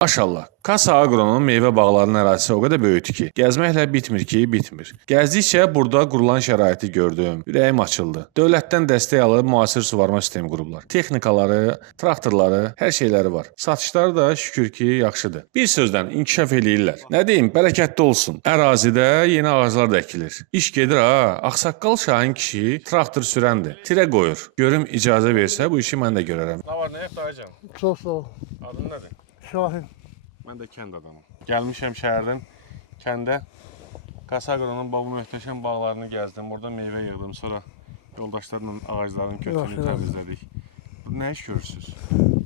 Maşallah, Kasa Agro'nun meyvə bağlarının ərazisi o qədər böyükdür ki, gəzməklə bitmir. Gəzdikcə burada qurulan şəraiti gördüm, ürəyim açıldı. Dövlətdən dəstək alıb müasir suvarma sistemi qurublar. Texnikaları, traktorları, hər şeyləri var. Satışları da şükür ki, yaxşıdır. Bir sözdən inkişaf eləyirlər. Nə deyim, bərəkətli olsun. Ərazidə yeni ağaclar da əkilir. İş gedir ha. Ağsaqqal Şahin kişi traktor sürəndir. Tirə qoyur. Görüm icazə versə bu işi mən də görərəm. Nə var, nə yox dayıcan? Çox sağ ol. Adın nədir? Şahin. Mən də kənd adamım. Gəlmişəm şəhərdən kəndə. Kasa Agro'nun bu möhtəşəm bağlarını gəzdim. Orada meyvə yığdım. Sonra yoldaşlarla ağacların kökünü təmizlədik. Nə iş görürsünüz?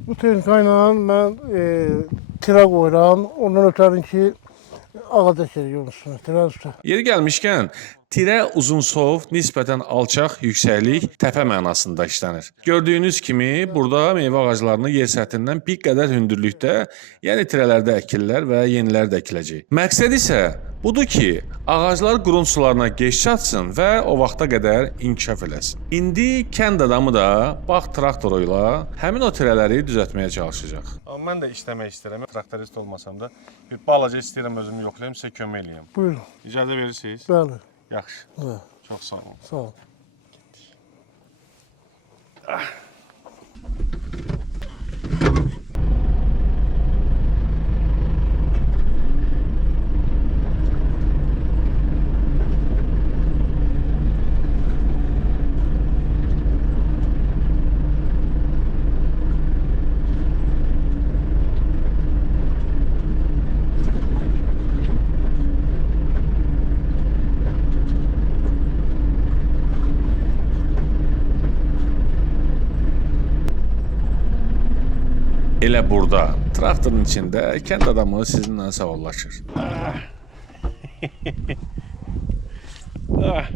Bu texnika ilə mən tirə qoyuram. Ondan ötərin ki, ağac əkirik onun üstünə, tirə üstə. Yeri gəlmişkən, tirə uzunsov, nisbətən alçaq, yüksəklik, təpə mənasında işlənir. Gördüyünüz kimi, burada meyvə ağaclarını yer səthindən bir qədər hündürlükdə, yəni tirələrdə əkirlər və yeniləri də əkiləcək. Məqsəd isə budur ki, ağaclar qurunt sularına geç çatsın və o vaxta qədər inkişaf eləsin. İndi kənd adamı da bax traktoru ilə həmin o tirələri düzəltməyə çalışacaq. Amma mən də işləmək istəyirəm. Traktorist olmasam da bir balaca istəyirəm özümü yoxlayım, sizə kömək eləyəm. Buyurun. İcazə verirsiniz? Bəli. Yaxşı. Hə, Çox sağ olun. sağ ol. Elə burada, traktorun içində kənd adamı sizinlə sağollaşır. Ah.